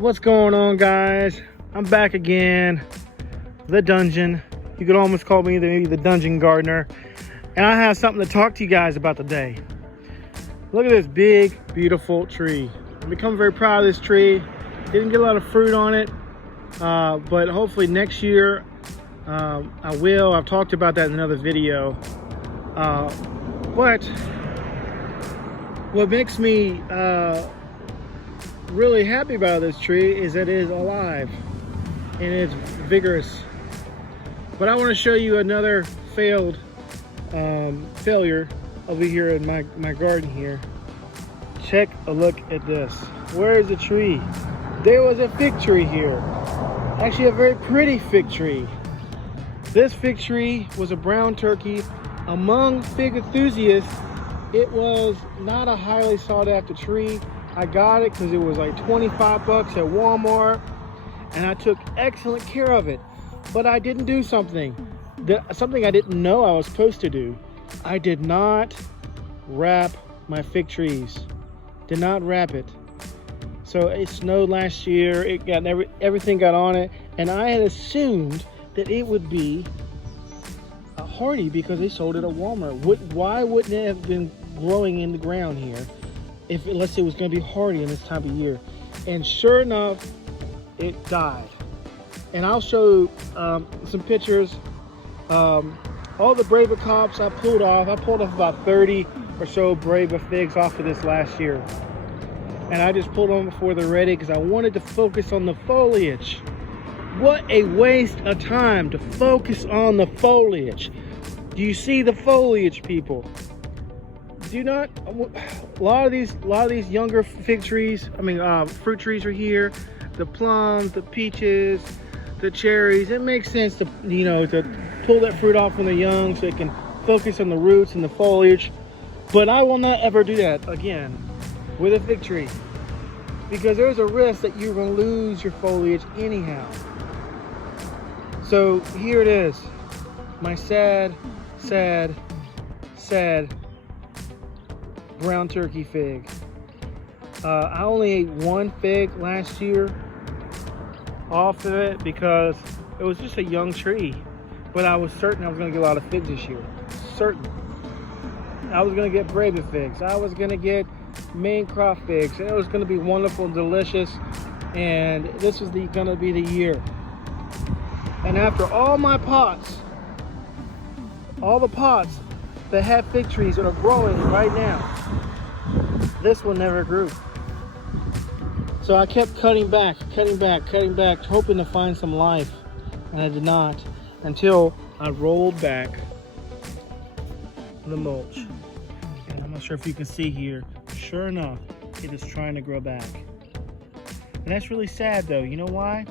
What's going on, guys? I'm back again. The dungeon. You could almost call me maybe the dungeon gardener. And I have something to talk to you guys about today. Look at this big, beautiful tree. I'm becoming very proud of this tree. Didn't get a lot of fruit on it, but hopefully next year I will. I've talked about that in another video. But what makes me really happy about this tree is that it is alive and it's vigorous. But I want to show you another failure over here in my garden here. Check a look at this. Where is the tree? There was a fig tree here. Actually a very pretty fig tree. This fig tree was a brown turkey. Among fig enthusiasts, it was not a highly sought after tree. I got it because it was like 25 bucks at Walmart, and I took excellent care of it. But I didn't do something I didn't know I was supposed to do. I did not wrap my fig trees. Did not wrap it. So it snowed last year. It got everything got on it, and I had assumed that it would be hardy because they sold it at Walmart. Why wouldn't it have been growing in the ground here unless it was going to be hardy in this time of year? And sure enough, it died. And I'll show some pictures. All the Brava Cops I pulled off about 30 or so Brava figs off of this last year. And I just pulled them before they're ready because I wanted to focus on the foliage. What a waste of time to focus on the foliage. Do you see the foliage, people? Do not. A lot of these younger fig trees, fruit trees are here. The plums, the peaches, the cherries. It makes sense to to pull that fruit off when they're young so it can focus on the roots and the foliage. But I will not ever do that again with a fig tree, because there's a risk that you're going to lose your foliage anyhow. So here it is, my sad brown turkey fig. I only ate one fig last year off of it because it was just a young tree, but I was certain I was going to get a lot of figs this year. Certain. I was going to get Brava figs. I was going to get main crop figs, and it was going to be wonderful and delicious, and this was going to be the year. And after all my pots, all the pots that have fig trees that are growing right now, this one never grew. So I kept cutting back, hoping to find some life, and I did not, until I rolled back the mulch. And I'm not sure if you can see here, sure enough, it is trying to grow back. And that's really sad though. You know why?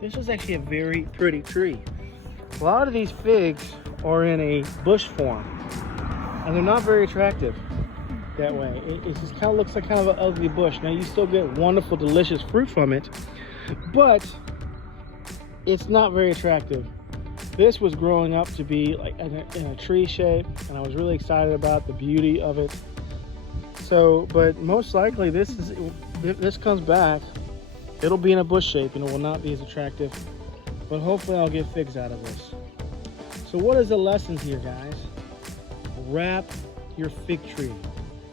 This was actually a very pretty tree. A lot of these figs are in a bush form, and they're not very attractive that way. It just kind of looks like kind of an ugly bush. Now you still get wonderful, delicious fruit from it, but it's not very attractive. This was growing up to be like in a tree shape, and I was really excited about the beauty of it. So, but most likely if this comes back, it'll be in a bush shape and it will not be as attractive, but hopefully I'll get figs out of this. So what is the lesson here, guys? Wrap your fig tree.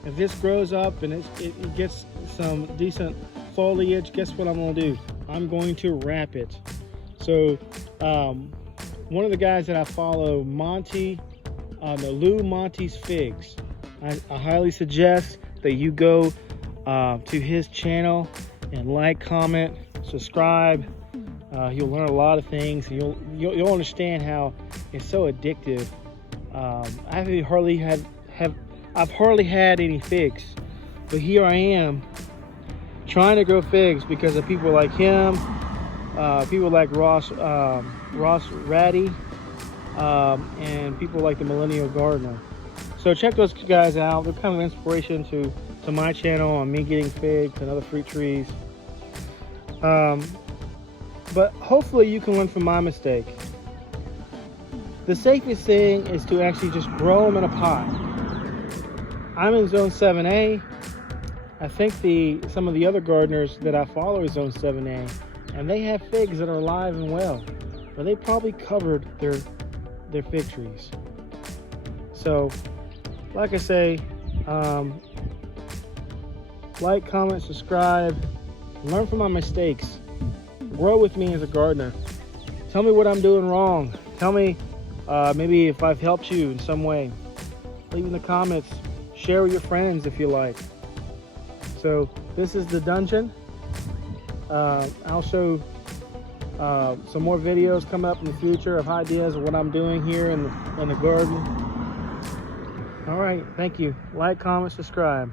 If this grows up and it gets some decent foliage, guess what I'm going to do? I'm going to wrap it. So one of the guys that I follow, Monti, the Lou Monti's Figs, I highly suggest that you go to his channel and like, comment, subscribe. You'll learn a lot of things, and you'll understand how it's so addictive. I've hardly had any figs, but here I am trying to grow figs because of people like him, people like Ross Ratty, and people like the Millennial Gardener. So check those guys out. They're kind of inspiration to my channel on me getting figs and other fruit trees. But hopefully you can learn from my mistake. The safest thing is to actually just grow them in a pot. I'm in zone 7A. I think some of the other gardeners that I follow is Zone 7A, and they have figs that are alive and well, but they probably covered their fig trees. So, like I say, like, comment, subscribe, learn from my mistakes, grow with me as a gardener. Tell me what I'm doing wrong. Tell me maybe if I've helped you in some way. Leave in the comments. Share with your friends if you like. So this is the dungeon. I'll show some more videos coming up in the future of ideas of what I'm doing here in the garden. All right, thank you. Like, comment, subscribe.